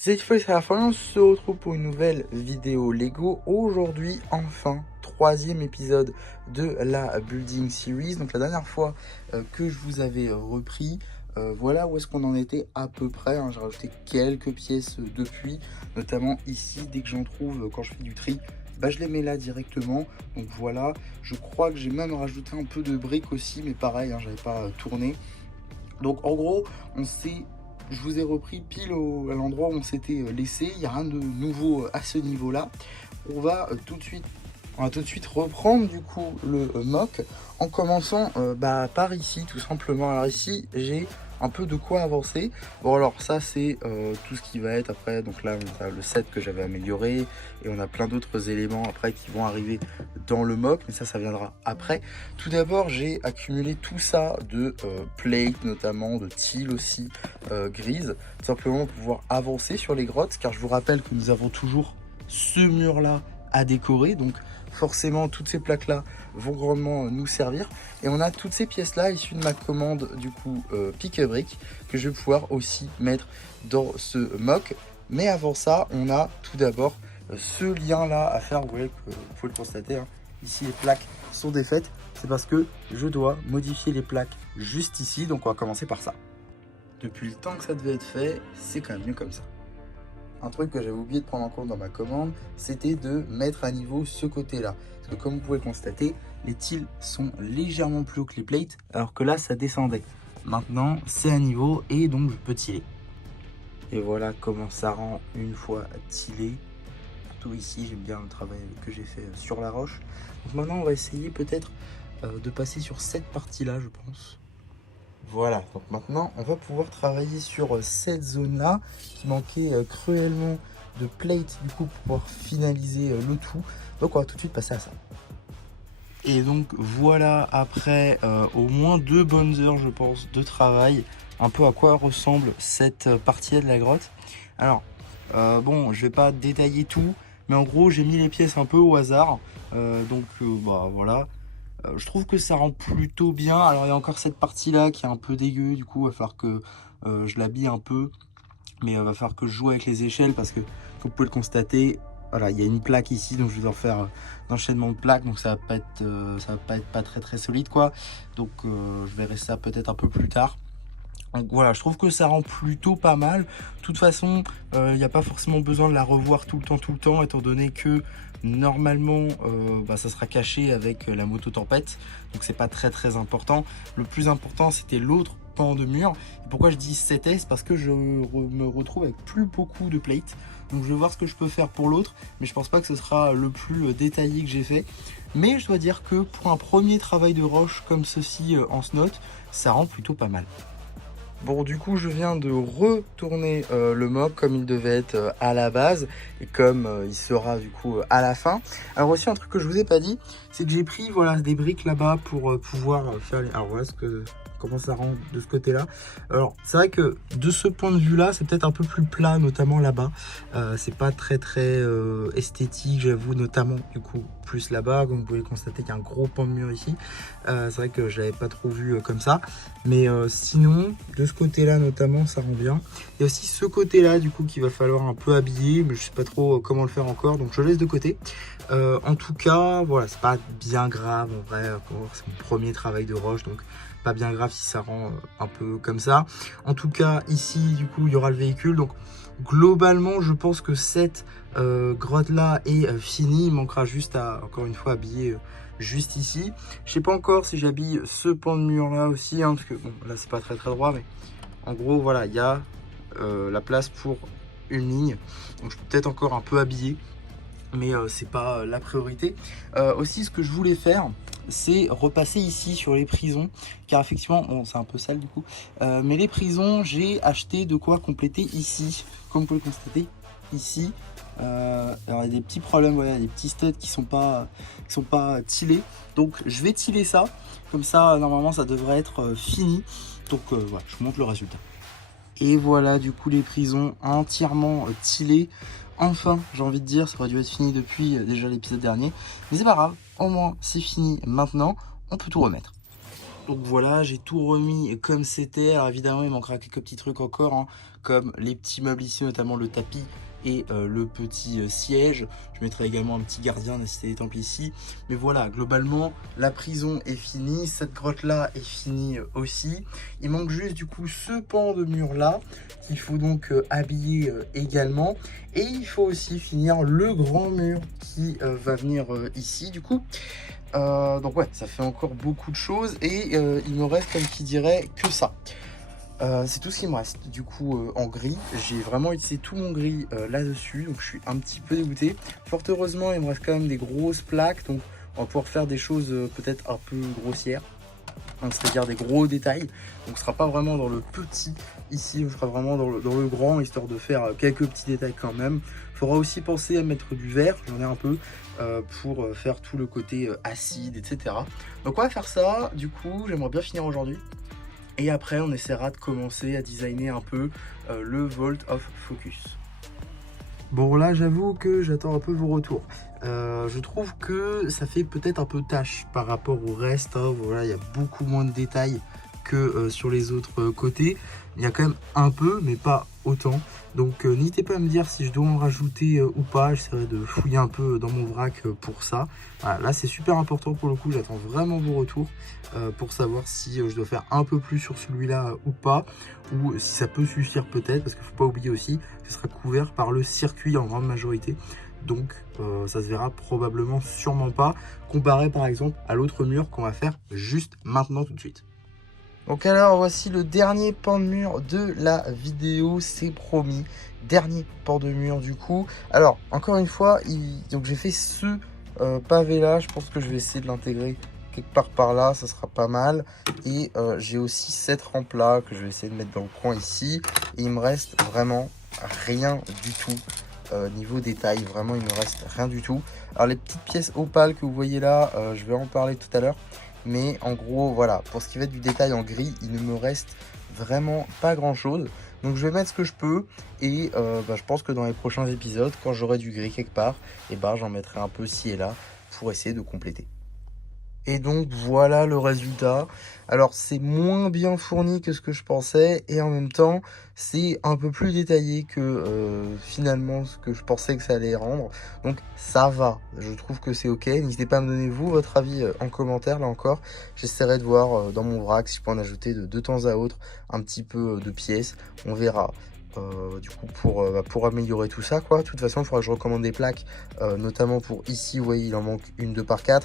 Cette fois, c'est la fin, on se retrouve pour une nouvelle vidéo Lego. Aujourd'hui, enfin, troisième épisode de la Building Series. Donc la dernière fois que je vous avais repris, voilà où est-ce qu'on en était à peu près, hein. J'ai rajouté quelques pièces depuis, notamment ici, dès que j'en trouve quand je fais du tri. Bah, je les mets là directement, donc voilà. Je crois que j'ai même rajouté un peu de briques aussi, mais pareil, hein, j'avais pas tourné. Donc en gros, je vous ai repris pile à l'endroit où on s'était laissé. Il n'y a rien de nouveau à ce niveau-là. On va tout de suite reprendre du coup le mock en commençant par ici tout simplement. Alors ici j'ai un peu de quoi avancer. Bon alors ça c'est tout ce qui va être après. Donc là on a le set que j'avais amélioré et on a plein d'autres éléments après qui vont arriver dans le mock, mais ça viendra après. Tout d'abord j'ai accumulé tout ça de plate, notamment de tiles aussi grises, tout simplement pour pouvoir avancer sur les grottes, car je vous rappelle que nous avons toujours ce mur là à décorer, donc forcément toutes ces plaques là vont grandement nous servir, et on a toutes ces pièces là issues de ma commande du coup Pick a Brick que je vais pouvoir aussi mettre dans ce mock. Mais avant ça, on a tout d'abord ce lien là à faire. Vous voyez que vous pouvez le constater, hein. Ici les plaques sont défaites, c'est parce que je dois modifier les plaques juste ici, donc on va commencer par ça. Depuis le temps que ça devait être fait, c'est quand même mieux comme ça. Un truc que j'avais oublié de prendre en compte dans ma commande, c'était de mettre à niveau ce côté-là. Parce que comme vous pouvez le constater, les tiles sont légèrement plus hauts que les plates, alors que là, ça descendait. Maintenant, c'est à niveau et donc je peux tiler. Et voilà comment ça rend une fois tilé. Surtout ici, j'aime bien le travail que j'ai fait sur la roche. Donc maintenant, on va essayer peut-être de passer sur cette partie-là, je pense. Voilà, donc maintenant on va pouvoir travailler sur cette zone-là qui manquait cruellement de plate du coup pour pouvoir finaliser le tout. Donc on va tout de suite passer à ça. Et donc voilà, après au moins 2 bonnes heures je pense de travail, un peu à quoi ressemble cette partie-là de la grotte. Alors bon, je vais pas détailler tout, mais en gros j'ai mis les pièces un peu au hasard, bah voilà. Je trouve que ça rend plutôt bien. Alors il y a encore cette partie là qui est un peu dégueu, du coup il va falloir que je l'habille un peu, mais il va falloir que je joue avec les échelles parce que comme vous pouvez le constater, voilà, il y a une plaque ici, donc je vais devoir faire un enchaînement de plaques, donc ça va pas être pas très solide quoi. Donc je verrai ça peut-être un peu plus tard. Donc voilà, je trouve que ça rend plutôt pas mal. De toute façon, il n'y a pas forcément besoin de la revoir tout le temps, étant donné que normalement, ça sera caché avec la moto tempête. Donc c'est pas très important. Le plus important, c'était l'autre pan de mur. Et pourquoi je dis 7S? Parce que je me retrouve avec plus beaucoup de plates. Donc je vais voir ce que je peux faire pour l'autre, mais je pense pas que ce sera le plus détaillé que j'ai fait. Mais je dois dire que pour un premier travail de roche comme ceci en snot, ça rend plutôt pas mal. Bon, du coup, je viens de retourner le mock comme il devait être à la base et comme il sera du coup à la fin. Alors aussi, un truc que je vous ai pas dit, c'est que j'ai pris voilà des briques là-bas pour pouvoir faire les... Alors voilà comment ça rend de ce côté-là. Alors c'est vrai que de ce point de vue-là, c'est peut-être un peu plus plat, notamment là-bas. C'est pas très esthétique, j'avoue, notamment du coup plus là-bas. Comme vous pouvez constater qu'il y a un gros pan de mur ici. C'est vrai que je l'avais pas trop vu comme ça. Mais sinon, de ce côté-là notamment, ça rend bien. Il y a aussi ce côté-là, du coup, qu'il va falloir un peu habiller, mais je sais pas trop comment le faire encore, donc je laisse de côté. En tout cas, voilà, c'est pas bien grave, en vrai, c'est mon premier travail de roche, donc pas bien grave si ça rend un peu comme ça. En tout cas, ici, du coup, il y aura le véhicule, donc globalement, je pense que cette grotte-là est finie. Il manquera juste à, encore une fois, habiller... juste ici. Je sais pas encore si j'habille ce pan de mur là aussi, hein, parce que bon là c'est pas très droit, mais en gros voilà, il y a la place pour une ligne, donc je peux peut-être encore un peu habiller, mais c'est pas la priorité. Aussi ce que je voulais faire, c'est repasser ici sur les prisons, car effectivement bon, c'est un peu sale du coup, mais les prisons, j'ai acheté de quoi compléter ici, comme vous pouvez le constater ici. Alors il y a des petits problèmes, voilà, des petits studs qui sont pas tilés, donc je vais tiler ça, comme ça normalement ça devrait être fini. Donc voilà, je vous montre le résultat. Et voilà du coup les prisons entièrement tilées. Enfin, j'ai envie de dire, ça aurait dû être fini depuis déjà l'épisode dernier, mais c'est pas grave, au moins c'est fini maintenant, on peut tout remettre. Donc voilà, j'ai tout remis comme c'était. Alors évidemment, il manquera quelques petits trucs encore, hein, comme les petits meubles ici, notamment le tapis et le petit siège. Je mettrai également un petit gardien de la Cité des Temples ici. Mais voilà, globalement, la prison est finie. Cette grotte-là est finie aussi. Il manque juste du coup ce pan de mur-là qu'il faut donc habiller également. Et il faut aussi finir le grand mur qui va venir ici du coup. Donc ouais, ça fait encore beaucoup de choses et il me reste, comme qui dirait, que ça. C'est tout ce qui me reste du coup en gris. J'ai vraiment utilisé tout mon gris là-dessus, donc je suis un petit peu dégoûté. Fort heureusement, il me reste quand même des grosses plaques, donc on va pouvoir faire des choses peut-être un peu grossières, hein, c'est-à-dire des gros détails. Donc ce sera pas vraiment dans le petit ici, on sera vraiment dans le grand, histoire de faire quelques petits détails quand même. Il faudra aussi penser à mettre du vert, j'en ai un peu, pour faire tout le côté acide, etc. Donc on va faire ça, du coup j'aimerais bien finir aujourd'hui. Et après, on essaiera de commencer à designer un peu le Vault of Focus. Bon, là, j'avoue que j'attends un peu vos retours. Je trouve que ça fait peut-être un peu tâche par rapport au reste, hein. Voilà, il y a beaucoup moins de détails que sur les autres côtés. Il y a quand même un peu, mais pas autant. Donc n'hésitez pas à me dire si je dois en rajouter ou pas. J'essaierai de fouiller un peu dans mon vrac pour ça. Voilà, là c'est super important pour le coup, j'attends vraiment vos retours pour savoir si je dois faire un peu plus sur celui-là ou pas, ou si ça peut suffire peut-être, parce qu'il ne faut pas oublier aussi que ce sera couvert par le circuit en grande majorité. Donc ça se verra probablement sûrement pas, comparé par exemple à l'autre mur qu'on va faire juste maintenant tout de suite. Donc alors voici le dernier pan de mur de la vidéo, c'est promis. Dernier pan de mur du coup. Alors encore une fois, donc j'ai fait ce pavé là, je pense que je vais essayer de l'intégrer quelque part par là, ça sera pas mal. Et j'ai aussi cette rampe là que je vais essayer de mettre dans le coin ici. Et il me reste vraiment rien du tout. Niveau détail, vraiment il me reste rien du tout. Alors les petites pièces opales que vous voyez là, je vais en parler tout à l'heure. Mais en gros, voilà, pour ce qui va être du détail en gris, il ne me reste vraiment pas grand chose. Donc je vais mettre ce que je peux et je pense que dans les prochains épisodes, quand j'aurai du gris quelque part, et j'en mettrai un peu ci et là pour essayer de compléter. Et donc voilà le résultat. Alors c'est moins bien fourni que ce que je pensais et en même temps c'est un peu plus détaillé que finalement ce que je pensais que ça allait rendre. Donc ça va, je trouve que c'est ok. N'hésitez pas à me donner vous votre avis en commentaire là encore. J'essaierai de voir dans mon vrac si je peux en ajouter de temps à autre un petit peu de pièces. On verra. Du coup pour améliorer tout ça quoi. De toute façon il faudra que je recommande des plaques notamment pour ici, vous voyez il en manque une 2x4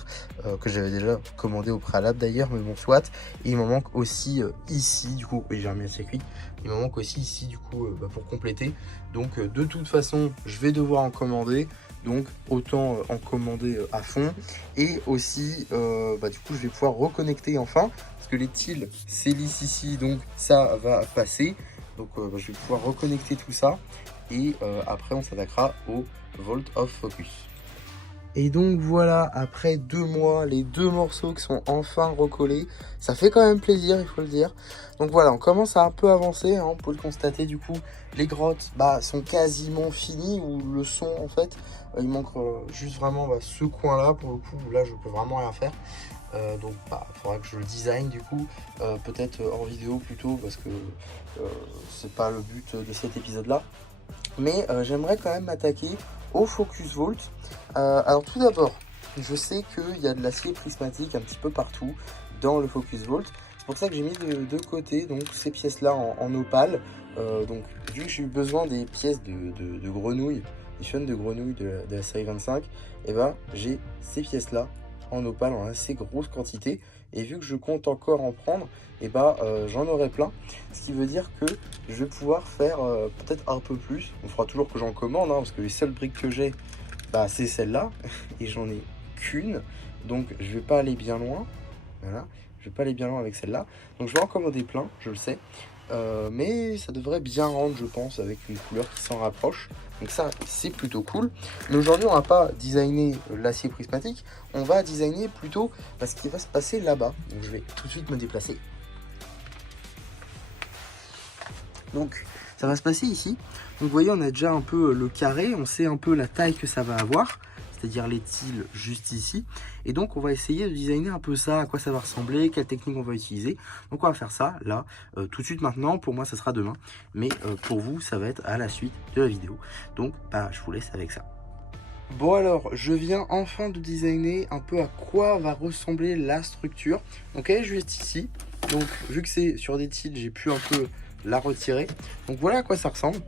que j'avais déjà commandé au préalable d'ailleurs, mais bon soit. Et il m'en manque aussi ici du coup, oui j'ai remis le circuit, il m'en manque aussi ici du coup pour compléter. Donc de toute façon je vais devoir en commander, donc autant en commander à fond. Et aussi du coup je vais pouvoir reconnecter enfin, parce que les tiles c'est lisse ici, donc ça va passer. Donc je vais pouvoir reconnecter tout ça et après on s'attaquera au Vault of Focus. Et donc voilà, après 2 mois, les 2 morceaux qui sont enfin recollés, ça fait quand même plaisir, il faut le dire. Donc voilà, on commence à un peu avancer, hein, on peut le constater du coup, les grottes sont quasiment finies, ou le sont en fait. Il manque juste vraiment ce coin-là, pour le coup, où là je peux vraiment rien faire. Donc il faudra que je le design du coup, peut-être en vidéo plutôt, parce que c'est pas le but de cet épisode là. Mais j'aimerais quand même m'attaquer au Focus Vault. Alors tout d'abord, je sais qu'il y a de l'acier prismatique un petit peu partout dans le Focus Vault. C'est pour ça que j'ai mis de côté donc ces pièces là en opale. Donc vu que j'ai eu besoin des pièces de grenouilles, des chaînes de grenouilles de la série 25, et j'ai ces pièces là en opale en assez grosse quantité. Et vu que je compte encore en prendre, j'en aurai plein. Ce qui veut dire que je vais pouvoir faire peut-être un peu plus. On fera toujours que j'en commande, hein, parce que les seules briques que j'ai, c'est celle-là. Et j'en ai qu'une. Donc je vais pas aller bien loin. Voilà. Je vais pas aller bien loin avec celle-là. Donc je vais en commander plein, je le sais. Mais ça devrait bien rendre, je pense, avec une couleur qui s'en rapproche. Donc ça, c'est plutôt cool. Mais aujourd'hui, on va pas designer l'acier prismatique. On va designer plutôt ce qui va se passer là-bas. Donc je vais tout de suite me déplacer. Donc ça va se passer ici. Donc vous voyez, on a déjà un peu le carré. On sait un peu la taille que ça va avoir. c'est-à-dire les tiles juste ici. Et donc on va essayer de designer un peu ça, à quoi ça va ressembler, quelle technique on va utiliser. Donc on va faire ça là, tout de suite maintenant. Pour moi ça sera demain, mais pour vous ça va être à la suite de la vidéo. Donc bah, je vous laisse avec ça. Bon alors, je viens enfin de designer un peu à quoi va ressembler la structure. Donc elle est juste ici. Donc vu que c'est sur des tiles, j'ai pu un peu la retirer. Donc voilà à quoi ça ressemble.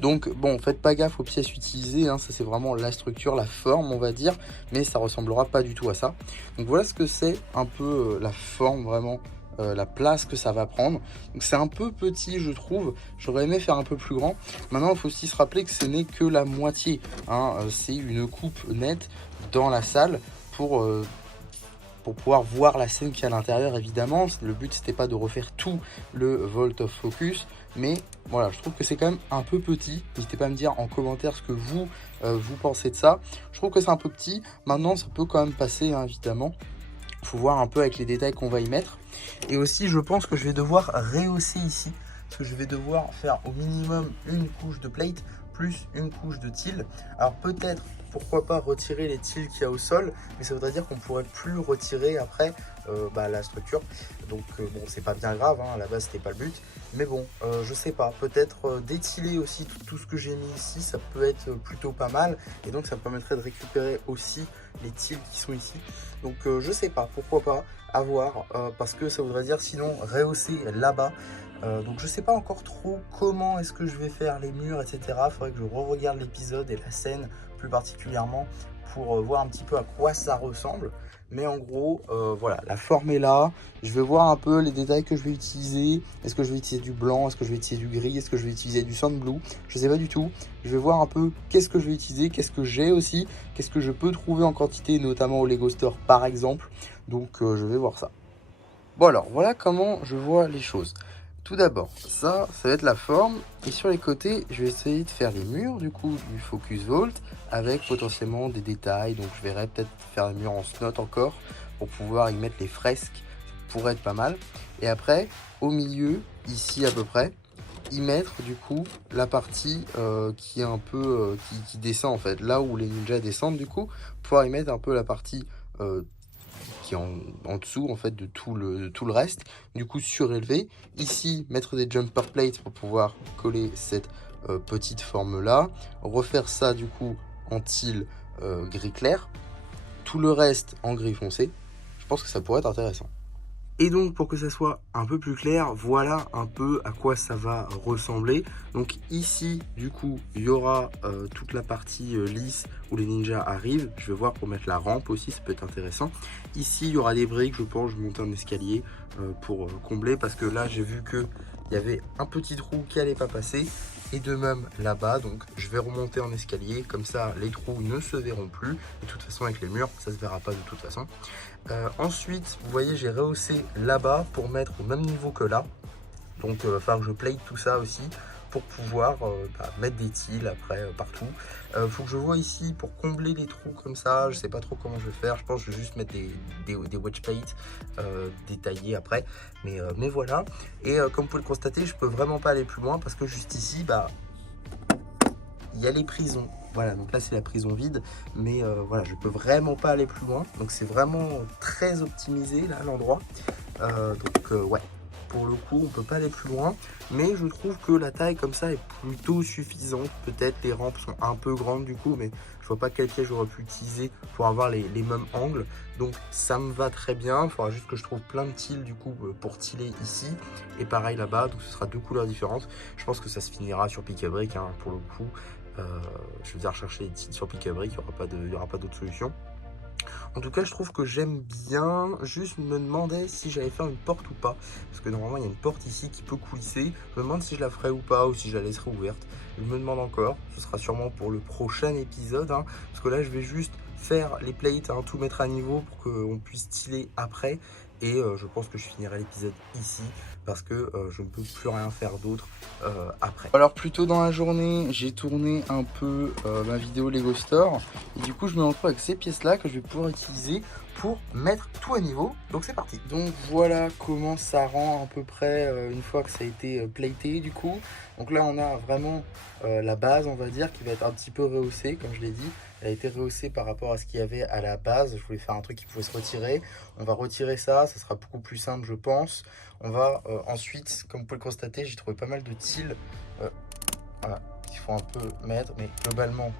Donc bon, faites pas gaffe aux pièces utilisées, hein, ça c'est vraiment la structure, la forme on va dire, mais ça ressemblera pas du tout à ça. Donc voilà ce que c'est un peu la forme vraiment, la place que ça va prendre. Donc c'est un peu petit je trouve, j'aurais aimé faire un peu plus grand. Maintenant il faut aussi se rappeler que ce n'est que la moitié, hein, c'est une coupe nette dans la salle pour pouvoir voir la scène qui est à l'intérieur évidemment. Le but c'était pas de refaire tout le Vault of Focus, mais voilà, je trouve que c'est quand même un peu petit. N'hésitez pas à me dire en commentaire ce que vous pensez de ça. Je trouve que c'est un peu petit, maintenant ça peut quand même passer hein, évidemment. Il faut voir un peu avec les détails qu'on va y mettre. Et aussi je pense que je vais devoir rehausser ici, parce que je vais devoir faire au minimum une couche de plate plus une couche de tile. Alors peut-être, pourquoi pas retirer les tiles qu'il y a au sol, mais ça voudrait dire qu'on ne pourrait plus retirer après la structure. Donc bon, c'est pas bien grave, hein, à la base c'était pas le but. Mais bon, je sais pas, peut-être détiler aussi tout ce que j'ai mis ici, ça peut être plutôt pas mal. Et donc ça me permettrait de récupérer aussi les tiles qui sont ici. Donc je sais pas, pourquoi pas, à voir, parce que ça voudrait dire sinon rehausser là-bas. Donc je sais pas encore trop comment est-ce que je vais faire les murs, etc. Il faudrait que je re-regarde l'épisode et la scène plus particulièrement pour voir un petit peu à quoi ça ressemble. Mais en gros, voilà, la forme est là. Je vais voir un peu les détails que je vais utiliser. Est-ce que je vais utiliser du blanc? Est-ce que je vais utiliser du gris? Est-ce que je vais utiliser du sand blue? Je sais pas du tout. Je vais voir un peu qu'est-ce que je vais utiliser, qu'est-ce que j'ai aussi, qu'est-ce que je peux trouver en quantité, notamment au Lego Store par exemple. Donc je vais voir ça. Bon alors, voilà comment je vois les choses. Tout d'abord, ça va être la forme. Et sur les côtés, je vais essayer de faire les murs du coup du Focus Vault avec potentiellement des détails. Donc je verrai peut-être faire les murs en snot encore pour pouvoir y mettre les fresques. Ça pourrait être pas mal. Et après, au milieu, ici à peu près, y mettre du coup la partie qui est un peu qui descend en fait. Là où les ninjas descendent du coup, pouvoir y mettre un peu la partie qui est en dessous en fait de tout le reste, du coup surélevé. Ici mettre des jumper plates pour pouvoir coller cette petite forme là, refaire ça du coup en teal gris clair, tout le reste en gris foncé. Je pense que ça pourrait être intéressant. Et donc pour que ça soit un peu plus clair, voilà un peu à quoi ça va ressembler. Donc ici du coup il y aura toute la partie lisse où les ninjas arrivent. Je vais voir pour mettre la rampe aussi, ça peut être intéressant. Ici il y aura des briques, je pense, je vais monter un escalier pour combler, parce que là j'ai vu que il y avait un petit trou qui allait pas passer. Et de même là-bas, donc je vais remonter en escalier, comme ça les trous ne se verront plus. De toute façon avec les murs, ça se verra pas de toute façon. Ensuite, vous voyez, j'ai rehaussé là-bas pour mettre au même niveau que là. Donc il va falloir que je plate tout ça aussi pour pouvoir mettre des tiles après partout. Faut que je vois ici pour combler les trous comme ça. Je sais pas trop comment je vais faire. Je pense que je vais juste mettre des wedge plates détaillés après. Mais voilà. Et comme vous pouvez le constater, je peux vraiment pas aller plus loin parce que juste ici, il y a les prisons. Voilà, donc là c'est la prison vide, mais voilà, je peux vraiment pas aller plus loin. Donc c'est vraiment très optimisé là l'endroit. Ouais, pour le coup on peut pas aller plus loin, mais je trouve que la taille comme ça est plutôt suffisante. Peut-être les rampes sont un peu grandes du coup, mais je vois pas quel piège j'aurais pu utiliser pour avoir les mêmes angles. Donc ça me va très bien. Il faudra juste que je trouve plein de tiles du coup pour tiler ici, et pareil là-bas. Donc ce sera deux couleurs différentes. Je pense que ça se finira sur pick à brick hein, pour le coup. Je vais dire chercher les tiles sur pick à brick, il n'y aura pas d'autre solution. En tout cas, je trouve que j'aime bien. Juste me demandais si j'allais faire une porte ou pas, parce que normalement il y a une porte ici qui peut coulisser. Je me demande si je la ferai ou pas, ou si je la laisserai ouverte. Je me demande encore. Ce sera sûrement pour le prochain épisode, hein, parce que là je vais juste faire les plates, hein, tout mettre à niveau pour qu'on puisse styler après. Et je pense que je finirai l'épisode ici. parce que je ne peux plus rien faire d'autre après. Alors plus tôt dans la journée, j'ai tourné un peu ma vidéo Lego Store et du coup je me retrouve avec ces pièces là que je vais pouvoir utiliser pour mettre tout à niveau. Donc c'est parti. Donc voilà comment ça rend à peu près une fois que ça a été platé du coup. Donc là on a vraiment la base, on va dire, qui va être un petit peu rehaussée comme je l'ai dit. Elle a été rehaussée par rapport à ce qu'il y avait à la base. Je voulais faire un truc qui pouvait se retirer. On va retirer ça, ça sera beaucoup plus simple je pense. On va ensuite, comme vous pouvez le constater, j'ai trouvé pas mal de tiles voilà, qu'il faut un peu mettre, mais globalement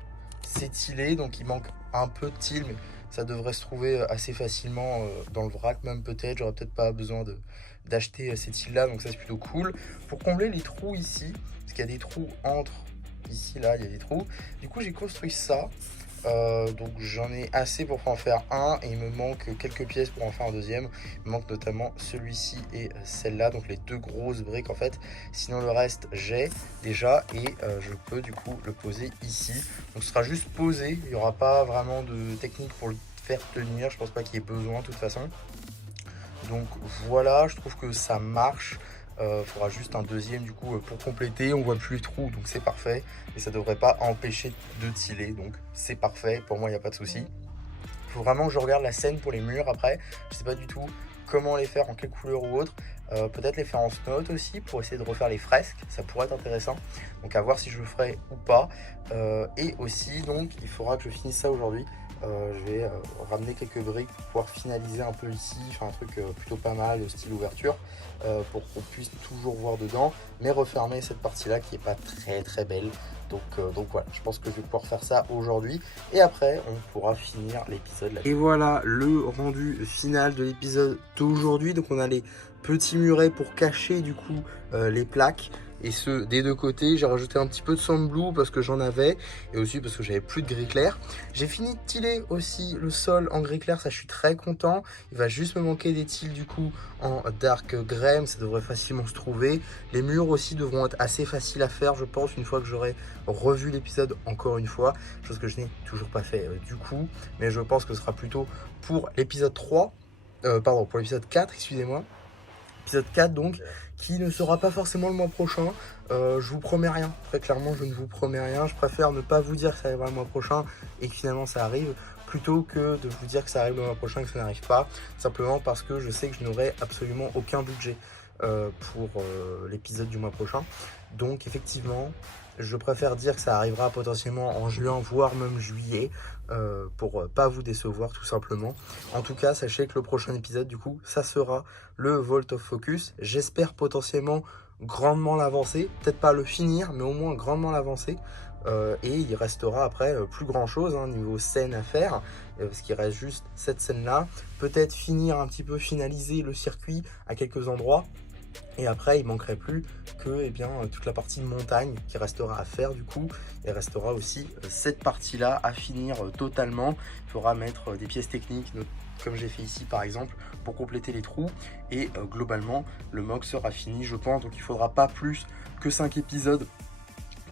c'est tilé, donc il manque un peu de tiles, mais ça devrait se trouver assez facilement dans le vrac même peut-être. J'aurais peut-être pas besoin d'acheter ces tiles là, donc ça c'est plutôt cool. Pour combler les trous ici, parce qu'il y a des trous entre ici, là il y a des trous, du coup j'ai construit ça. Donc j'en ai assez pour en faire un et il me manque quelques pièces pour en faire un deuxième. Il me manque notamment celui-ci et celle-là, donc les deux grosses briques en fait. Sinon le reste j'ai déjà et je peux du coup le poser ici. Donc ce sera juste posé, il n'y aura pas vraiment de technique pour le faire tenir, je pense pas qu'il y ait besoin de toute façon. Donc voilà, je trouve que ça marche. Faudra juste un deuxième du coup pour compléter. On voit plus les trous, donc c'est parfait et ça devrait pas empêcher de tiler, donc c'est parfait pour moi, il n'y a pas de souci. Il faut vraiment que je regarde la scène pour les murs après. Je sais pas du tout comment les faire, en quelle couleur ou autre. Peut-être les faire en snout aussi pour essayer de refaire les fresques, ça pourrait être intéressant, donc à voir si je le ferai ou pas. Et aussi donc il faudra que je finisse ça aujourd'hui. Je vais ramener quelques briques pour pouvoir finaliser un peu ici, faire un truc plutôt pas mal, style ouverture, pour qu'on puisse toujours voir dedans, mais refermer cette partie là qui est pas très belle. Donc voilà, je pense que je vais pouvoir faire ça aujourd'hui et après on pourra finir l'épisode là. Et voilà le rendu final de l'épisode d'aujourd'hui. Donc on a les petits murets pour cacher du coup les plaques, et ce des deux côtés. J'ai rajouté un petit peu de sand blue parce que j'en avais et aussi parce que j'avais plus de gris clair. J'ai fini de tiler aussi le sol en gris clair, ça je suis très content. Il va juste me manquer des tiles du coup en dark grey, mais ça devrait facilement se trouver. Les murs aussi devront être assez faciles à faire je pense une fois que j'aurai revu l'épisode encore une fois, chose que je n'ai toujours pas fait du coup, mais je pense que ce sera plutôt pour l'épisode 3, pardon, pour l'épisode 4, excusez-moi. Épisode 4 donc, qui ne sera pas forcément le mois prochain. Je vous promets rien, très clairement je ne vous promets rien. Je préfère ne pas vous dire que ça arrivera le mois prochain et que finalement ça arrive, plutôt que de vous dire que ça arrive le mois prochain et que ça n'arrive pas, simplement parce que je sais que je n'aurai absolument aucun budget pour l'épisode du mois prochain. Donc effectivement, je préfère dire que ça arrivera potentiellement en juin, voire même juillet, pour pas vous décevoir tout simplement. En tout cas, sachez que le prochain épisode, du coup, ça sera le Vault of Focus. J'espère potentiellement grandement l'avancer, peut-être pas le finir, mais au moins grandement l'avancer. Et il restera après plus grand chose niveau scène à faire, parce qu'il reste juste cette scène là, peut-être finir un petit peu, finaliser le circuit à quelques endroits. Et après, il manquerait plus que toute la partie de montagne qui restera à faire du coup. Et restera aussi cette partie-là à finir totalement. Il faudra mettre des pièces techniques, comme j'ai fait ici par exemple, pour compléter les trous. Et globalement, le MOC sera fini, je pense. Donc il ne faudra pas plus que 5 épisodes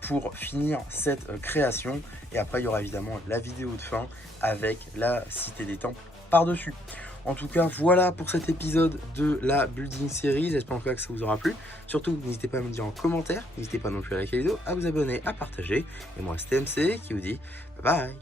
pour finir cette création. Et après, il y aura évidemment la vidéo de fin avec la Cité des Temples par-dessus. En tout cas, voilà pour cet épisode de la Building Series. J'espère en tout cas que ça vous aura plu. Surtout, n'hésitez pas à me dire en commentaire. N'hésitez pas non plus à liker la vidéo, à vous abonner, à partager. Et moi, c'était MC qui vous dit bye bye.